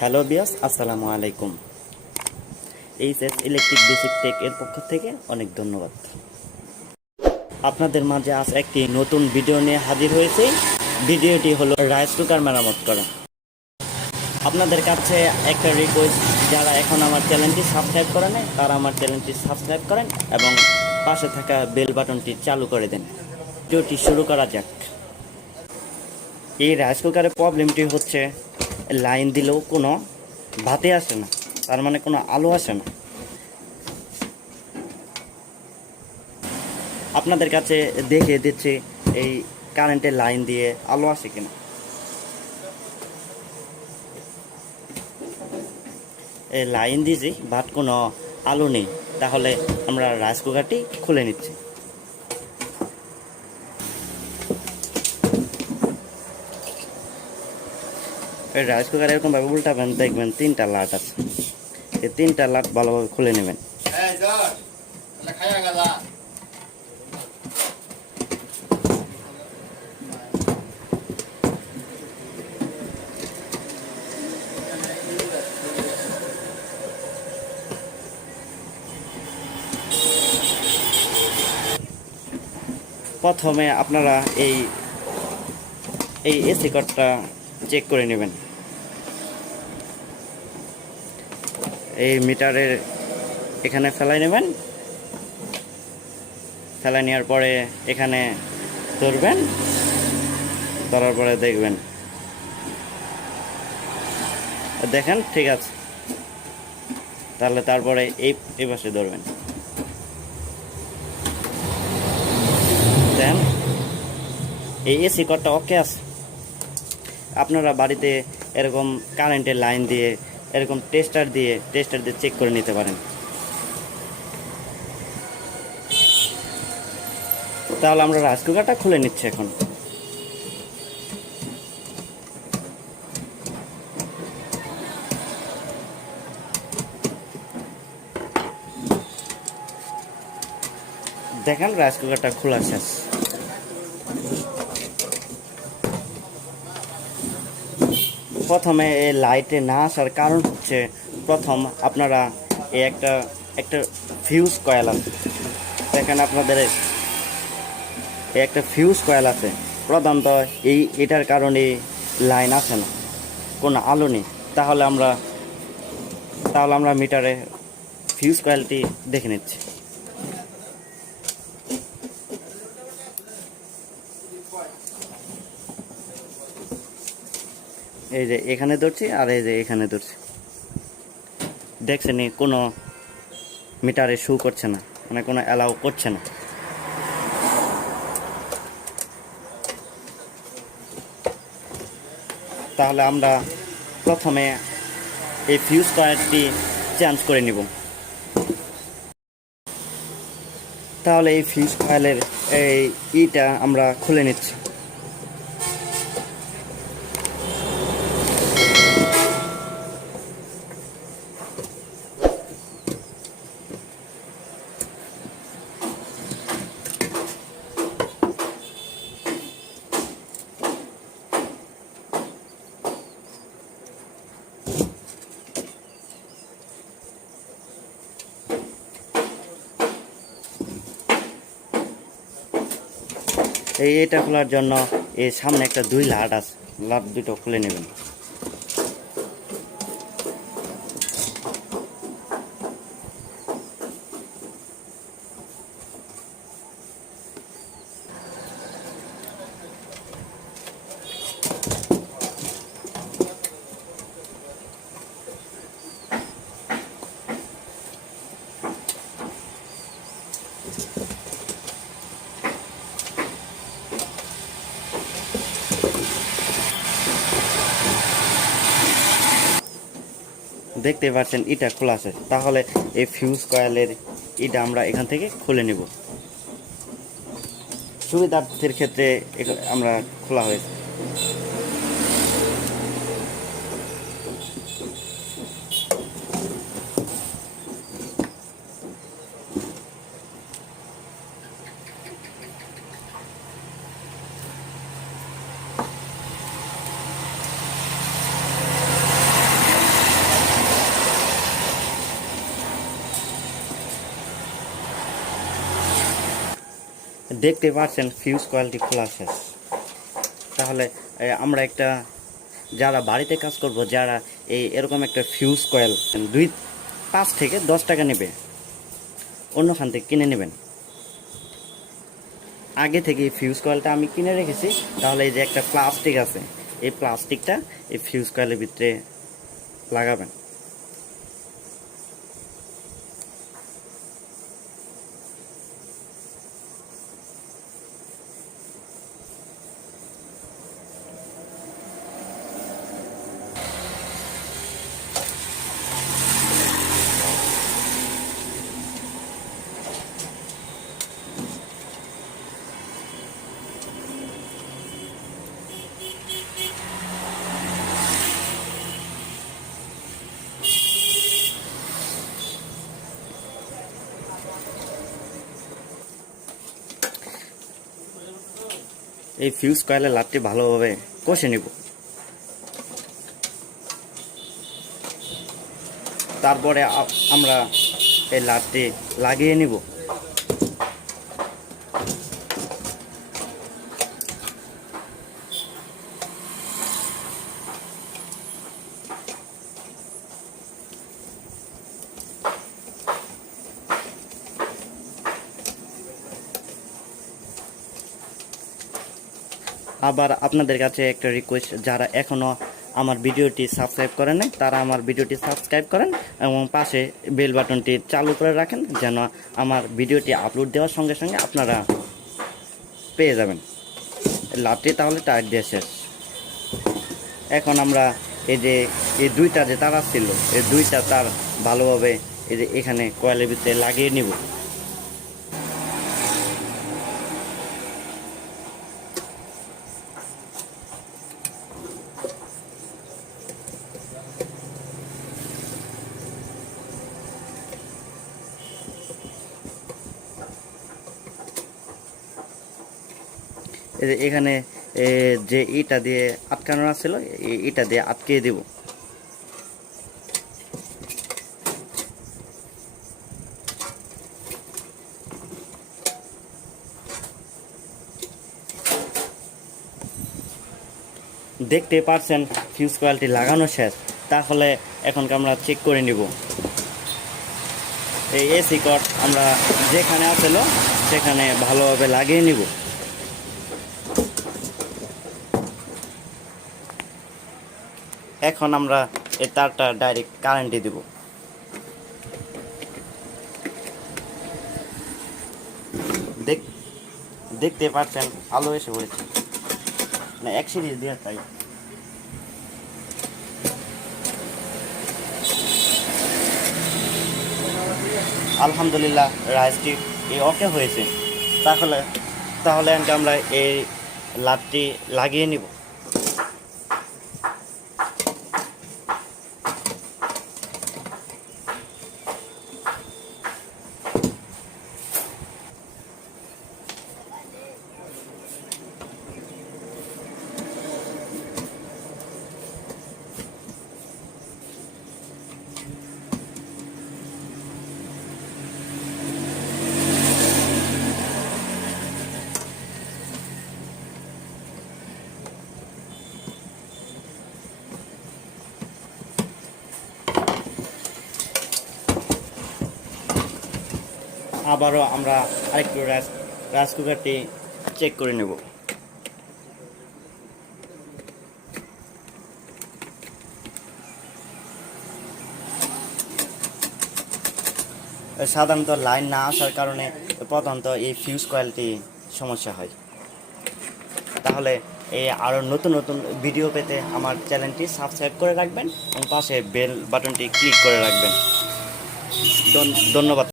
Hello বিয়াস, আসসালামু আলাইকুম। HS electric basic take এর পক্ষ থেকে অনেক ধন্যবাদ। আপনাদের মাঝে আজ একটি নতুন ভিডিও নিয়ে হাজির হয়েছি। ভিডিওটি হলো রাইস কুকার মেরামত করা। আপনাদের কাছে একটা রিকোয়েস্ট, যারা এখন আমার চ্যানেলটি সাবস্ক্রাইব করে নেয় তারা আমার চ্যানেলটি সাবস্ক্রাইব করেন এবং পাশে থাকা বেল বাটনটি চালু করে দেন। ভিডিওটি শুরু করা যাক। এই রাইস কুকারের প্রবলেমটি হচ্ছে লাইন দিলেও কোনো ভাতে আসে না, তার মানে কোনো আলো আসে না। আপনাদের কাছে দেখিয়ে দিচ্ছি এই কারেন্টের লাইন দিয়ে আলো আসে কিনা। এই লাইন দিয়েছি বাট কোনো আলো নেই, তাহলে আমরা রাইস কুকারটি খুলে নিচ্ছি। এই রাইস কুকার এরকমভাবে উল্টাবেন, দেখবেন 3টা লাট আছে। এই 3টা লাট ভালোভাবে খুলে নেবেন। প্রথমে আপনারা এই এসি কর্ডটা চেক করে নেবেন। এই মিটারের এখানে ফেলাই নেবেন। ফেলাই নেওয়ার পরে এখানে ধরবেন, ধরার পরে দেখবেন, দেখেন ঠিক আছে। তাহলে তারপরে এই পাশে ধরবেন, দেন এই এসি কর্ডটা ওকে আছে। আপনারা বাড়িতে এরকম কারেন্টের লাইন দিয়ে এরকম টেস্টার দিয়ে চেক করে নিতে পারেন। তাহলে আমরা রাইস কুকারটা খুলে নিচ্ছি এখন। দেখেন রাইস কুকারটা খোলা শেষ। প্রথমে এই লাইটে না আসার কারণ হচ্ছে, প্রথম আপনারা এই একটা ফিউজ কয়েল আছে। দেখেন আপনাদের একটা ফিউজ কয়েল আছে। প্রধানত এটার কারণে লাইন আসে না, কোনো আলো নেই। তাহলে আমরা মিটারে ফিউজ কয়েলটি দেখে নিচ্ছি। এই যে এখানে ধরছি আর এই যে এখানে ধরছি, দেখছেন কোনো মিটারে শো করছে না, মানে কোনো অ্যালাউ করছে না। তাহলে আমরা প্রথমে এই ফিউজ কয়েলটি চেঞ্জ করে নিব। তাহলে এই ফিউজ কয়েলের ইটা আমরা খুলে নিচ্ছি। এটা খোলার জন্য এই সামনে একটা 2 লাট আছে, লাট দুটো খুলে নেবেন। দেখতে পাচ্ছেন এটা খোলা আছে। তাহলে এই ফিউজ কয়েলের এটা আমরা এখান থেকে খুলে নেব। সুবিধার্থের ক্ষেত্রে আমরা খোলা হয়েছে। দেখতে পাচ্ছেন ফিউজ কয়েলটি খোলা শেষ। তাহলে আমরা একটা যারা বাড়িতে কাজ করব, যারা এরকম একটা ফিউজ কয়েল 5 থেকে 10 টাকা নেবে, অন্যখান থেকে কিনে নেবেন। আগে থেকে এই ফিউজ কয়েলটা আমি কিনে রেখেছি। তাহলে এই যে একটা প্লাস্টিক আছে, এই প্লাস্টিকটা এই ফিউজ কয়েলের ভিতরে লাগাবেন। এই ফিউজ কয়েলের লাটটি ভালোভাবে কষে নিব। তারপরে আমরা এই লাটটি লাগিয়ে নিব। আবার আপনাদের কাছে একটা রিকোয়েস্ট, যারা এখনও আমার ভিডিওটি সাবস্ক্রাইব করেন নাই তারা আমার ভিডিওটি সাবস্ক্রাইব করেন এবং পাশে বেল বাটনটি চালু করে রাখেন, যেন আমার ভিডিওটি আপলোড দেওয়ার সঙ্গে সঙ্গে আপনারা পেয়ে যাবেন। লাভটি তাহলে টাইট দিয়ে শেষ। এখন আমরা এই যে এই দুইটা যে তার ছিল, এই দুইটা তার ভালোভাবে এই যে এখানে কয়েলের ভিতরে লাগিয়ে নিব। এই যে এখানে যে ইটা দিয়ে আটকানো ছিল, ইটা দিয়ে আটকে দিব। দেখতে পারছেন ফিউজ কয়েলটি লাগানো শেষ। তাহলে এখন আমরা চেক করে নিব। এই এসি কট আমরা যেখানে আছিল সেখানে ভালোভাবে লাগিয়ে নিব। এখন আমরা এই তারটা ডাইরেক্ট কারেন্টে দিব। দেখতে পাচ্ছেন আলো এসে পড়েছে, না এক সিরিজ দিয়ে তাই। আলহামদুলিল্লাহ রাইসটি ওকে হয়েছে। তাহলে আমরা এই লাটটি লাগিয়ে নিব। আবারও আমরা আরেকটু রাইস কুকারটি চেক করে নেব। সাধারণত লাইন না আসার কারণে প্রধানত এই ফিউজ কয়েলটি সমস্যা হয়। তাহলে আরও নতুন নতুন ভিডিও পেতে আমার চ্যানেলটি সাবস্ক্রাইব করে রাখবেন এবং পাশে বেল বাটনটি ক্লিক করে রাখবেন। ধন্যবাদ।